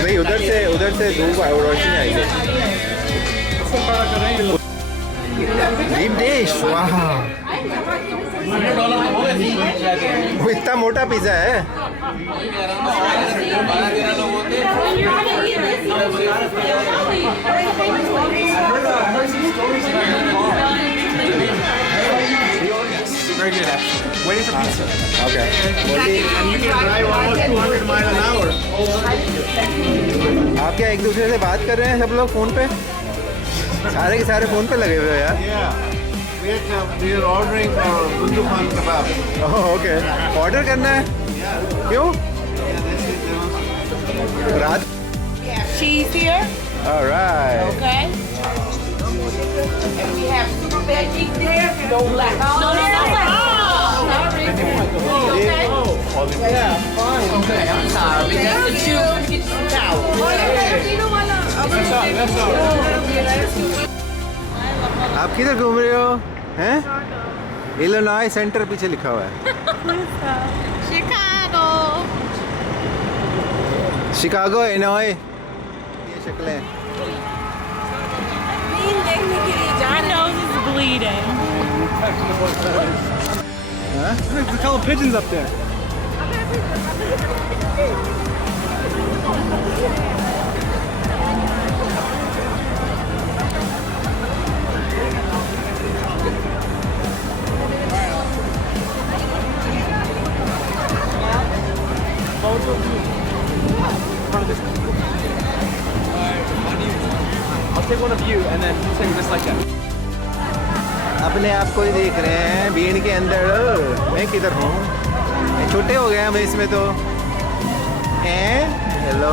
नहीं उधर से धूप रोशनी आएगी। डीप डिश, वाह, वो इतना मोटा पिज्जा है। Very good, actually. Waiting for pizza. Okay. And you can drive almost 200 miles an hour. आप क्या एक दूसरे से बात कर रहे हैं सब लोग फोन पे? सारे के सारे फोन पे लगे हुए हैं यार। Yeah. We are ordering for Buckingham kebab. Oh okay, order करना है? क्यों? रात? Cheese here. Alright. Okay. And we have super veggies there. No black. No. Okay. Yeah, fine. Okay, I'm sorry. We got the juice. Get some towels. आप किधर घूम रहे हो? हैं? इलिनॉय सेंटर पीछे लिखा हुआ है। Chicago, Illinois. ये शक्लें। My nose is bleeding. Huh? There's a couple pigeons up there. I'll take one of you and then you take just like that. अपने आप को ही देख रहे हैं भीड़ के अंदर। मैं किधर हूँ? छोटे हो गए हम इसमें तो। Hello.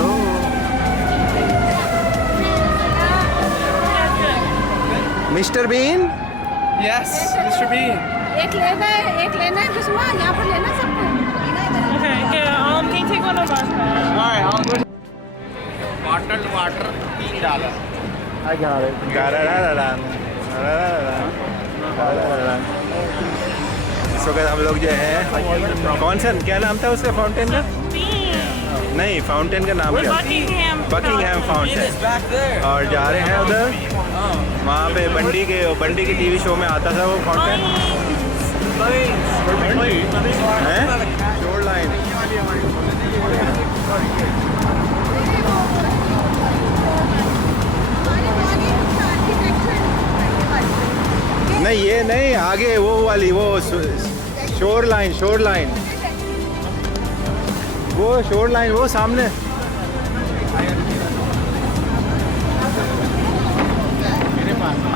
Mister Bean? Yes, Mr. Bean. एक लेना है बिस्मा, यहाँ पर लेना सबको। Okay, can you take one of us? Alright, I'll go. Bottled water, $3. I got it. इस वक्त हम लोग जो है, कौन सा, क्या नाम था उसका फाउंटेन का? नहीं, फाउंटेन का नाम क्या? Buckingham fountain. और जा रहे हैं उधर, वहाँ पे बंडी के टीवी शो में आता था वो फाउंटेन। Shore line. नहीं ये नहीं, आगे वो वाली, वो शोर लाइन वो सामने।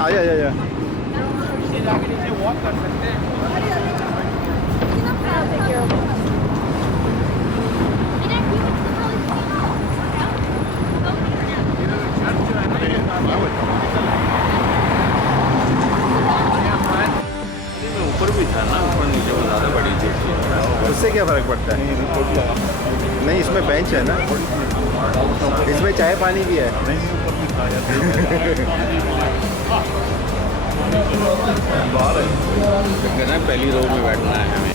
आजा। इससे क्या फ़र्क पड़ता है? नहीं, इसमें बेंच है ना, इसमें चाय पानी भी है। पहली रो में बैठना है हमें।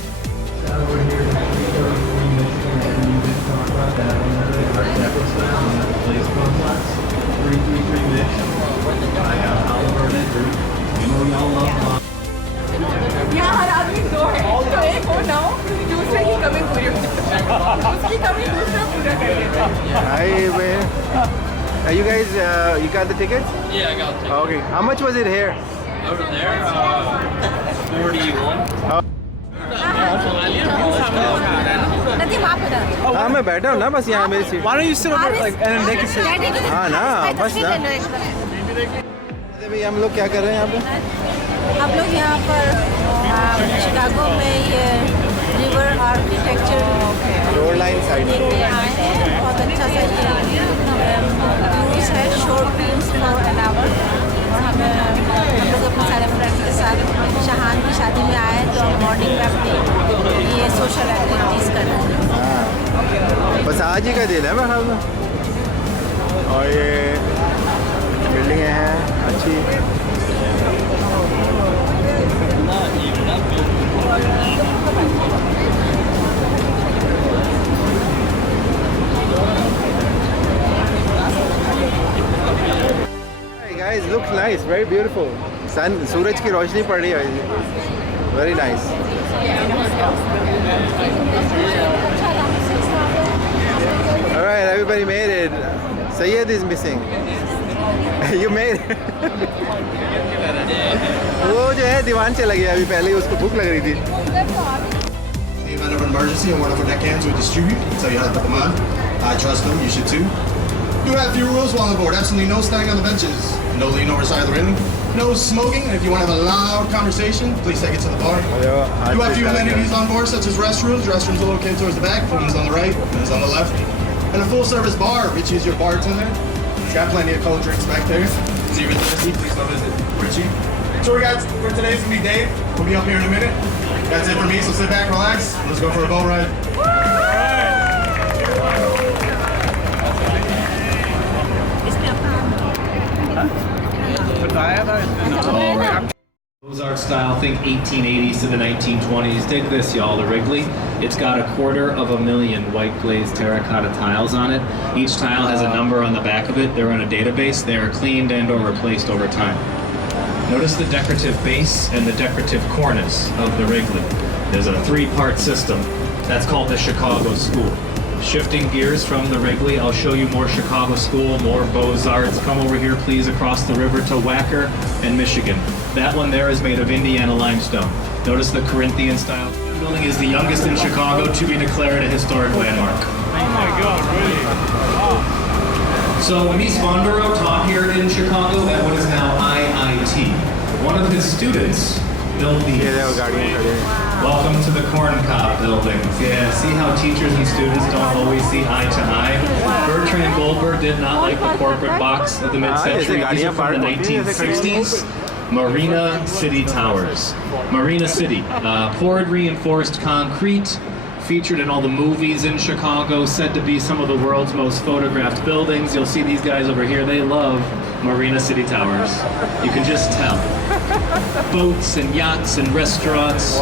यहाँ हर आदमी दो है, तो एक हो ना हो, दूसरे की कमी पूरी हो जाए, उसकी कमी दूसरा पूरा कर देता है। Hi, man. You guys, you got the tickets? Yeah, I got it. Okay. How much was it here? Over there, 41. नदी वहाँ पे था। हाँ, मैं बैठा हूँ ना बस यहाँ मेरी seat. Why don't you sit over like and then they can sit? हाँ ना, बस ना। अभी हम लोग क्या कर रहे हैं यहाँ पे? हम लोग यहाँ पर शिकागो में ये river architecture road line side. देखने आए हैं। बहुत अच्छा सा ये क्रूज है, short cruise for an hour. और हम लोग अपने सारे फ्रेंड्स के साथ शाहान की शादी में आए हैं, तो हम मॉर्निंग में अपनी ये सोशल एक्टिविटीज़ कर रहे हैं। बस आज ही का दिन है मेरे ख्याल में। और ये बिल्डिंगें हैं अच्छी। Guys, looks nice, very beautiful. सूरज की रोशनी पड़ रही है, very nice. All right, everybody made it. Sayyed is missing. You made it. वो जो है दीवान चला गया अभी, पहले ही उसको भूख लग रही थी। In the event of an emergency, and one of our deckhands would distribute and tell you how to put them on. I trust them, you should too. You have a few rules while on board. Absolutely no standing on the benches, no leaning over the side of the railing, no smoking, and if you want to have a loud conversation, please take it to the bar. You have a few amenities on board, such as restrooms. Restrooms are located towards the back, one's on the right, one's on the left. And a full-service bar, Richie's your bartender. He's got plenty of cold drinks back there. So you're visiting, please don't visit Richie. Tour guides for today's gonna be Dave. We'll be up here in a minute. That's it for me, so sit back, relax. Let's go for a boat ride. Art style, think 1880s to the 1920s. Dig this, y'all, the Wrigley. It's got 250,000 white glazed terracotta tiles on it. Each tile has a number on the back of it. They're in a database. They are cleaned and or replaced over time. Notice the decorative base and the decorative cornice of the Wrigley. There's a 3-part system. That's called the Chicago School. Shifting gears from the Wrigley, I'll show you more Chicago School, more Beaux-Arts. Come over here, please, across the river to Wacker and Michigan. That one there is made of Indiana limestone. Notice the Corinthian style. The building is the youngest in Chicago to be declared a historic landmark. Oh my God, really? Wow. So Mies van der Rohe taught here in Chicago at what is now IIT. One of his students built these. Welcome to the Corn Cob buildings. Yeah, see how teachers and students don't always see eye to eye? Bertrand Goldberg did not like the corporate box of the mid-century. These are from the 1960s. Marina City Towers. Marina City, poured reinforced concrete, featured in all the movies in Chicago, said to be some of the world's most photographed buildings. You'll see these guys over here, they love Marina City Towers. You can just tell. Boats and yachts and restaurants,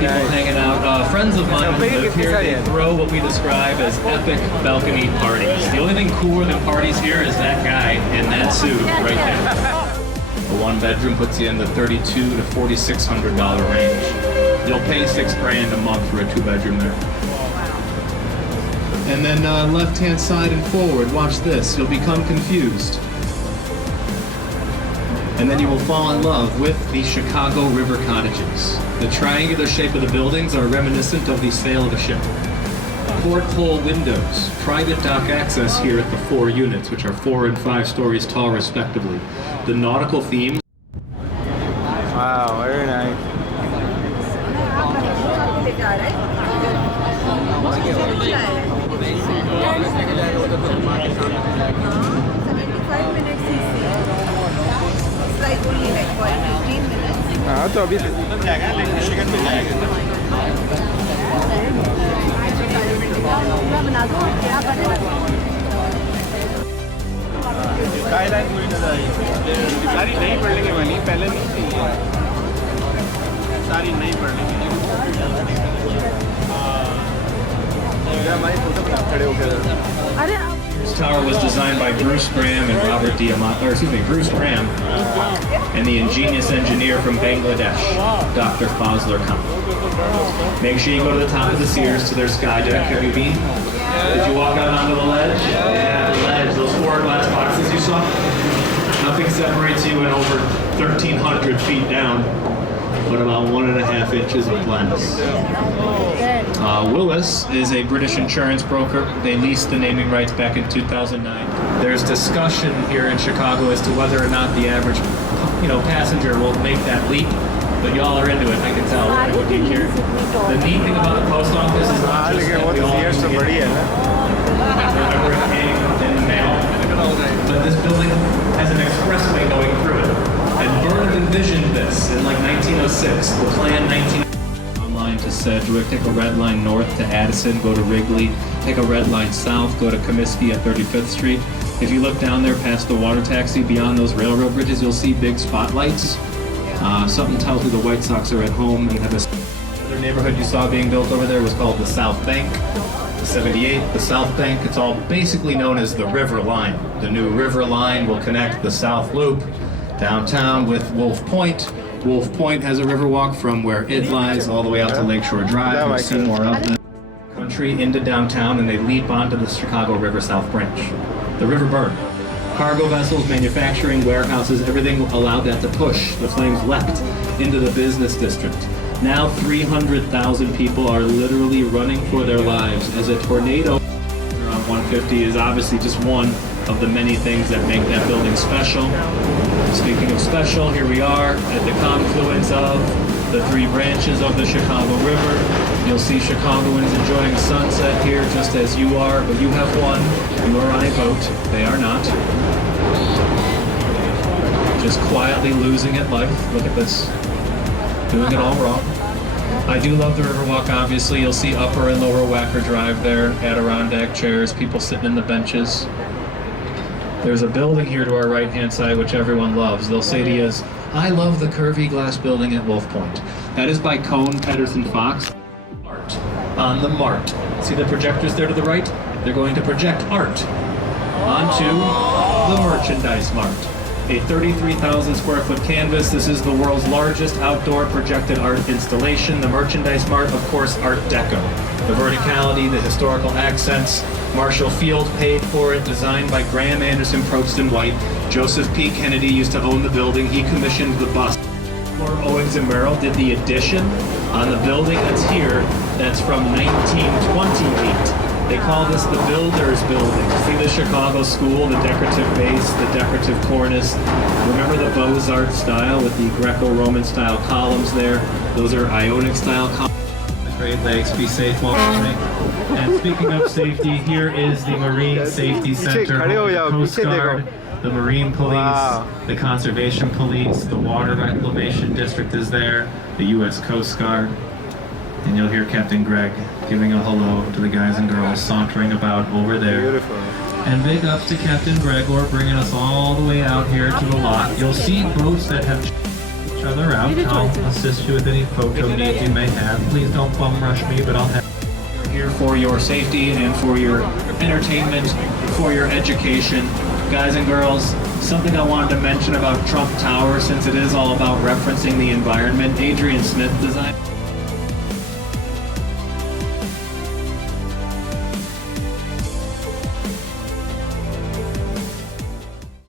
people hanging out. Friends of mine who live here, they throw what we describe as epic balcony parties. The only thing cooler than parties here is that guy in that suit right there. A 1-bedroom puts you in the $3,200 to $4,600 range. You'll pay $6,000 a month for a 2-bedroom there. And then left-hand side and forward, watch this. You'll become confused. And then you will fall in love with the Chicago River cottages. The triangular shape of the buildings are reminiscent of the sail of a ship. Porthole windows, private dock access here at the 4 units, which are 4 and 5 stories tall respectively. The nautical themes. Wow, very nice. हाँ तो अभी skyline पूरी नजर आई। सारी नई बिल्डिंगें बनी, पहले नहीं थी, सारी नई बिल्डिंगें। हमारी फोटो बना खड़े होकर। This tower was designed by Bruce Graham and Robert Diamant, or excuse me, Bruce Graham and the ingenious engineer from Bangladesh, Dr. Fazler Khan. Make sure you go to the top of the Sears to their sky deck. Have you been? Did you walk out onto the ledge? Yeah, the ledge. Those 4 glass boxes you saw? Nothing separates you at over 1,300 feet down, but about 1.5 inches of glass. Willis is a British insurance broker. They leased the naming rights back in 2009. There's discussion here in Chicago as to whether or not the average, passenger will make that leap. But y'all are into it, I can tell. Looking here. The neat thing about the post office is not just that we all remember it came in the mail, but this building has an expressway going through it. And Bernard envisioned this in like 1906. The plan 19. Line to Sedgwick, take a red line north to Addison, go to Wrigley, take a red line south, go to Comiskey at 35th Street. If you look down there past the water taxi, beyond those railroad bridges, you'll see big spotlights. Something tells me the White Sox are at home. And have this other neighborhood you saw being built over there was called the South Bank. The 78, the South Bank, it's all basically known as the River Line. The new River Line will connect the South Loop downtown with Wolf Point. Wolf Point has a riverwalk from where it lies all the way out to Lakeshore Drive. We'll see more of the country into downtown, and they leap onto the Chicago River South Branch. The river burned. Cargo vessels, manufacturing, warehouses, everything allowed that to push. The flames leapt into the business district. Now 300,000 people are literally running for their lives as a tornado around 150 is obviously just one of the many things that make that building special. Speaking of special, here we are at the confluence of the 3 branches of the Chicago River. You'll see Chicagoans enjoying sunset here just as you are, but you have won. You are on a boat. They are not. Just quietly losing at life. Look at this. Doing it all wrong. I do love the Riverwalk, obviously. You'll see Upper and Lower Wacker Drive there, Adirondack chairs, people sitting in the benches. There's a building here to our right-hand side, which everyone loves. They'll say to you, I love the curvy glass building at Wolf Point. That is by Cone Pedersen Fox. Art on the Mart. See the projectors there to the right? They're going to project art onto the Merchandise Mart. A 33,000 square foot canvas. This is the world's largest outdoor projected art installation. The Merchandise Mart, of course, Art Deco. The verticality, the historical accents. Marshall Field paid for it, designed by Graham Anderson, Probst and White. Joseph P. Kennedy used to own the building. He commissioned the bust. Lord Owings and Merrill did the addition on the building that's here. That's from 1928. They call this the Builder's Building. See the Chicago School, the decorative base, the decorative cornice. Remember the Beaux-Arts style with the Greco-Roman style columns there? Those are Ionic style columns. Great Lakes, be safe while listening. And speaking of safety, here is the Marine Safety Center, the Coast Guard, the Marine Police, the Conservation Police, the Water Reclamation District is there, the U.S. Coast Guard. And you'll hear Captain Greg giving a hello to the guys and girls sauntering about over there. Beautiful. And big ups to Captain Gregor bringing us all the way out here to the lot. You'll see boats that have each other out. I'll assist you with any photo needs you may have. Please don't bum rush me, but I'll have here for your safety and for your entertainment, for your education. Guys and girls, something I wanted to mention about Trump Tower, since it is all about referencing the environment. Adrian Smith designed